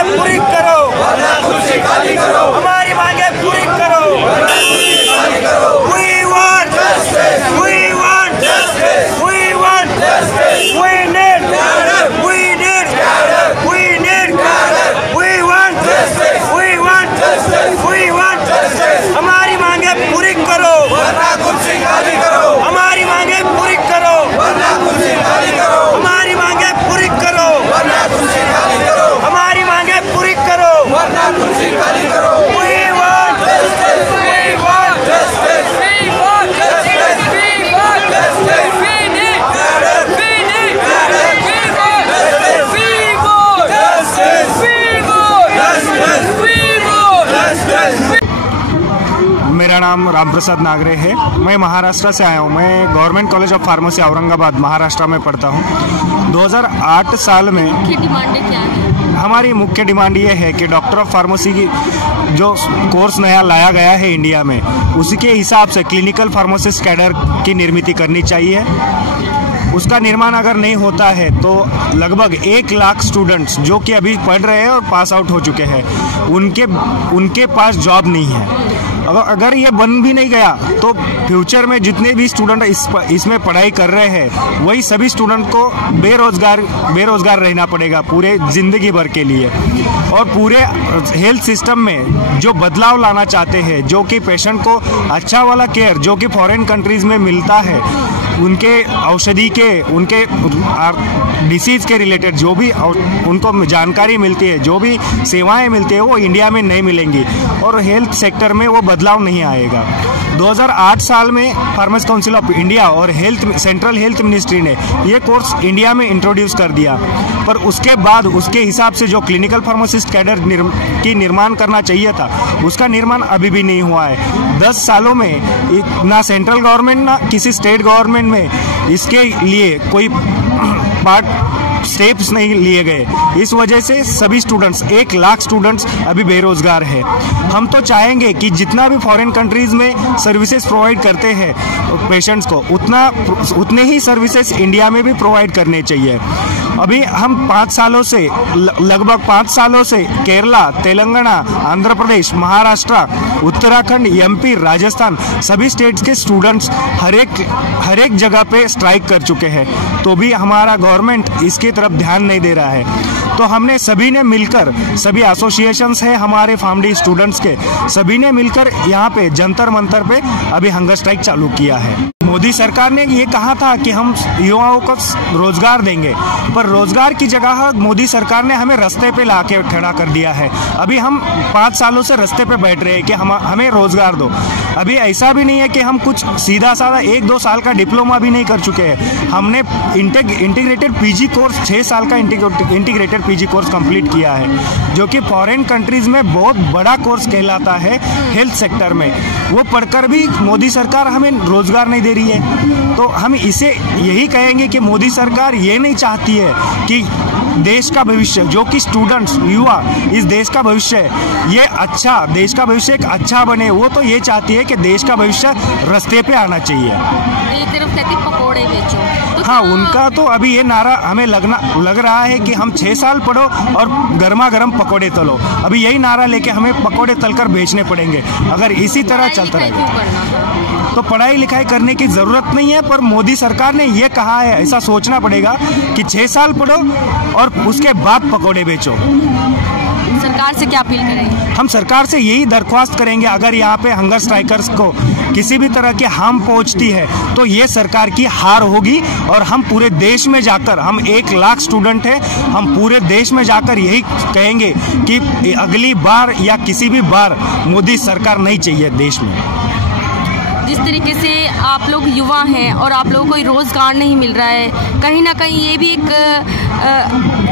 मांगे पूरी करो, हमारी मांगे पूरी करो। We want justice, we want justice, we want justice, we need, we need, we need, we want justice, we want justice, we want justice। हमारी मांगे पूरी करो, वरना कुर्सी खाली करो। हमारी मांगे पूरी करो, वरना कुर्सी खाली करो। हमारी मांगे पूरी करो, वरना कुर्सी खाली करो। हमारी मांगे पूरी करो, वरना कुर्सी खाली करो। We want justice, we want justice, we want justice, we want justice, we need, we need, we want justice, we want justice, we want justice, we want justice। मेरा नाम रामप्रसाद नागरे है। मैं महाराष्ट्र से आया हूँ। मैं government college of pharmacy Aurangabad Maharashtra में पढ़ता हूँ। 2008 साल में मुख्य डिमांडें क्या है? हमारी मुख्य डिमांड ये है कि डॉक्टर ऑफ फार्मेसी की जो कोर्स नया लाया गया है इंडिया में, उसी के हिसाब से क्लिनिकल फार्मासिस्ट कैडर की निर्मित करनी चाहिए। उसका निर्माण अगर नहीं होता है तो लगभग 1 लाख स्टूडेंट्स जो कि अभी पढ़ रहे हैं और पास आउट हो चुके हैं, उनके पास जॉब नहीं है। अगर ये बन भी नहीं गया तो फ्यूचर में जितने भी स्टूडेंट इसमें पढ़ाई कर रहे हैं, वही सभी स्टूडेंट को बेरोजगार रहना पड़ेगा पूरे जिंदगी भर के लिए। और पूरे हेल्थ सिस्टम में जो बदलाव लाना चाहते हैं, जो कि पेशेंट को अच्छा वाला केयर जो कि फॉरेन कंट्रीज में मिलता है, उनके औषधि के, उनके डिसीज़ के रिलेटेड जो भी उनको जानकारी मिलती है, जो भी सेवाएं मिलती है, वो इंडिया में नहीं मिलेंगी और हेल्थ सेक्टर में वो बदलाव नहीं आएगा। 2008 साल में फार्मेसी काउंसिल ऑफ इंडिया और सेंट्रल हेल्थ मिनिस्ट्री ने ये कोर्स इंडिया में इंट्रोड्यूस कर दिया, पर उसके बाद उसके हिसाब से जो क्लिनिकल फार्मासिस्ट कैडर की निर्माण करना चाहिए था, उसका निर्माण अभी भी नहीं हुआ है। 10 सालों में ना सेंट्रल गवर्नमेंट ना किसी स्टेट गवर्नमेंट में इसके लिए कोई स्टेप्स नहीं लिए गए। इस वजह से सभी स्टूडेंट्स, 1 लाख स्टूडेंट्स अभी बेरोजगार है। हम तो चाहेंगे कि जितना भी फॉरेन कंट्रीज में सर्विसेज प्रोवाइड करते हैं पेशेंट्स को, उतने ही सर्विसेज इंडिया में भी प्रोवाइड करने चाहिए। अभी हम लगभग 5 सालों से केरला, तेलंगाना, आंध्र प्रदेश, महाराष्ट्र, उत्तराखंड, एमपी, राजस्थान सभी स्टेट्स के स्टूडेंट्स हर एक जगह पे स्ट्राइक कर चुके हैं, तो भी हमारा गवर्नमेंट इसकी तरफ ध्यान नहीं दे रहा है। तो हमने सभी ने मिलकर, सभी एसोसिएशंस है हमारे फार्मडी स्टूडेंट्स के, सभी ने मिलकर यहाँ पे जंतर मंतर पे अभी हंगर स्ट्राइक चालू किया है। मोदी सरकार ने ये कहा था कि हम युवाओं को रोजगार देंगे, पर रोजगार की जगह मोदी सरकार ने हमें रास्ते पे लाके खड़ा कर दिया है। अभी हम 5 सालों से रास्ते पे बैठ रहे हैं कि हमें रोजगार दो। अभी ऐसा भी नहीं है कि हम कुछ सीधा साधा 1-2 साल का डिप्लोमा भी नहीं कर चुके हैं। हमने इंटीग्रेटेड पीजी कोर्स 6 साल का इंटीग्रेटेड पीजी कोर्स कंप्लीट किया है, जो कि फॉरेन कंट्रीज में बहुत बड़ा कोर्स कहलाता है हेल्थ सेक्टर में। वो पढ़कर भी मोदी सरकार हमें रोजगार नहीं दे रही है। तो हम इसे यही कहेंगे कि मोदी सरकार ये नहीं चाहती है कि देश का भविष्य, जो कि स्टूडेंट्स, युवा इस देश का भविष्य है, ये अच्छा, देश का भविष्य एक अच्छा बने। वो तो ये चाहती है कि देश का भविष्य रास्ते पे आना चाहिए। एक तरफ कहती पकोड़े बेचो, तो हाँ, उनका तो अभी ये नारा हमें लग रहा है कि हम 6 साल पढ़ो और गर्मा गर्म पकोड़े तलो। अभी यही नारा लेके हमें पकोड़े तलकर बेचने पड़ेंगे अगर इसी तरह चलता रहेगा। तो पढ़ाई लिखाई करने की जरूरत नहीं है, पर मोदी सरकार ने ये कहा है, ऐसा सोचना पड़ेगा कि 6 साल पढ़ो और उसके बाद पकोड़े बेचो। सरकार से क्या अपील करेंगे? हम सरकार से यही दरख्वास्त करेंगे, अगर यहाँ पे हंगर स्ट्राइकर्स को किसी भी तरह की हार्म पहुँचती है तो ये सरकार की हार होगी। और हम पूरे देश में जाकर, हम 1 लाख स्टूडेंट हैं, हम पूरे देश में जाकर यही कहेंगे कि अगली बार या किसी भी बार मोदी सरकार नहीं चाहिए देश में। जिस तरीके से आप लोग युवा हैं और आप लोगों को रोज़गार नहीं मिल रहा है, कहीं ना कहीं ये भी एक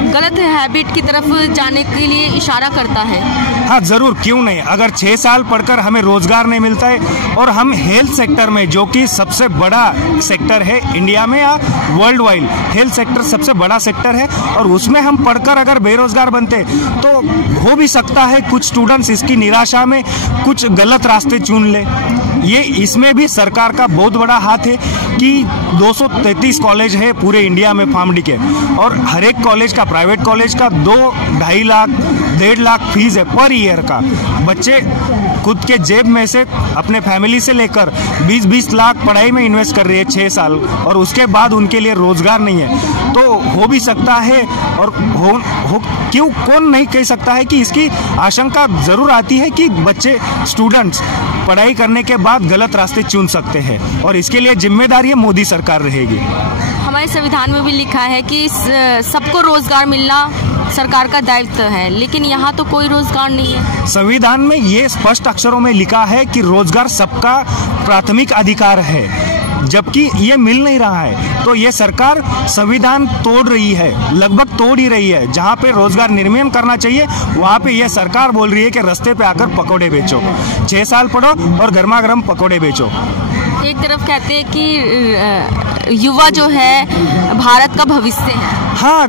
गलत हैबिट की तरफ जाने के लिए इशारा करता है। हाँ ज़रूर, क्यों नहीं। अगर 6 साल पढ़कर हमें रोज़गार नहीं मिलता है और हम हेल्थ सेक्टर में, जो कि सबसे बड़ा सेक्टर है इंडिया में या वर्ल्ड वाइड, हेल्थ सेक्टर सबसे बड़ा सेक्टर है, और उसमें हम पढ़कर अगर बेरोज़गार बनते तो हो भी सकता है कुछ स्टूडेंट्स इसकी निराशा में कुछ गलत रास्ते चुन ले। ये इसमें इसमें भी सरकार का बहुत बड़ा हाथ है कि 233 कॉलेज है पूरे इंडिया में फार्मडी के, और हर एक कॉलेज का, प्राइवेट कॉलेज का 2-2.5 लाख 1.5 लाख फीस है पर ईयर का। बच्चे खुद के जेब में से अपने फैमिली से लेकर 20-20 लाख पढ़ाई में इन्वेस्ट कर रही है 6 साल, और उसके बाद उनके लिए रोजगार नहीं है। तो हो भी सकता है, और क्यों कौन नहीं कह सकता है कि इसकी आशंका जरूर आती है कि बच्चे स्टूडेंट्स पढ़ाई करने के बाद गलत रास्ते चुन सकते हैं, और इसके लिए जिम्मेदारी मोदी सरकार रहेगी। हमारे संविधान में भी लिखा है कि सबको रोजगार मिलना सरकार का दायित्व है, लेकिन यहाँ तो कोई रोजगार नहीं है। संविधान में ये स्पष्ट अक्षरों में लिखा है कि रोजगार सबका प्राथमिक अधिकार है, जबकि ये मिल नहीं रहा है। तो ये सरकार संविधान तोड़ रही है, लगभग तोड़ ही रही है। जहाँ पे रोजगार निर्माण करना चाहिए वहाँ पे ये सरकार बोल रही है कि रास्ते पे आकर पकौड़े बेचो, 6 साल पढ़ो और गर्मा गर्म पकौड़े बेचो। एक तरफ कहते हैं कि युवा जो है भारत का भविष्य है। हाँ,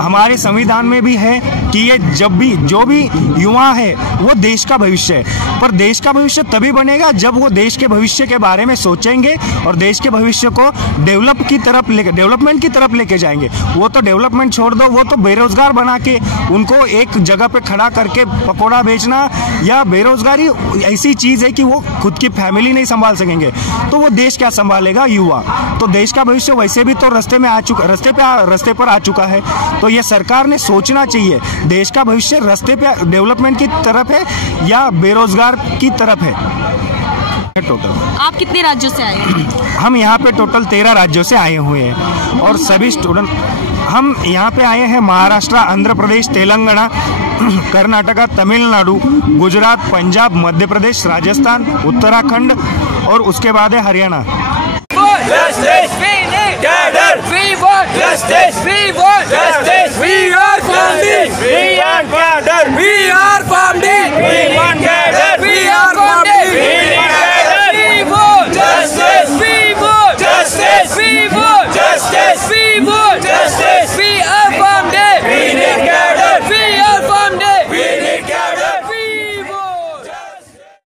हमारे संविधान में भी है कि ये जो भी युवा है वो देश का भविष्य है, पर देश का भविष्य तभी बनेगा जब वो देश के भविष्य के बारे में सोचेंगे और देश के भविष्य को डेवलपमेंट की तरफ लेके जाएंगे। वो तो डेवलपमेंट छोड़ दो, वो तो बेरोजगार बना के उनको एक जगह पे खड़ा करके पकौड़ा बेचना या बेरोजगारी ऐसी चीज है कि वो खुद की फैमिली नहीं संभाल सकेंगे, तो वो देश क्या संभालेगा युवा। तो देश का भविष्य वैसे भी तो रास्ते पर आ चुका है। तो ये सरकार ने सोचना चाहिए देश का भविष्य रास्ते पे डेवलपमेंट की तरफ है या बेरोजगार की तरफ है। टोटल आप कितने राज्यों से आए हैं? हम यहाँ पे टोटल 13 राज्यों से आए हुए हैं, और सभी स्टूडेंट हम यहाँ पे आए हैं महाराष्ट्र, आंध्र प्रदेश, तेलंगाना, कर्नाटका, तमिलनाडु, गुजरात, पंजाब, मध्य प्रदेश, राजस्थान, उत्तराखंड और उसके बाद है Haryana. Justice! We need! Cadre! We want! Justice! We want! Justice! We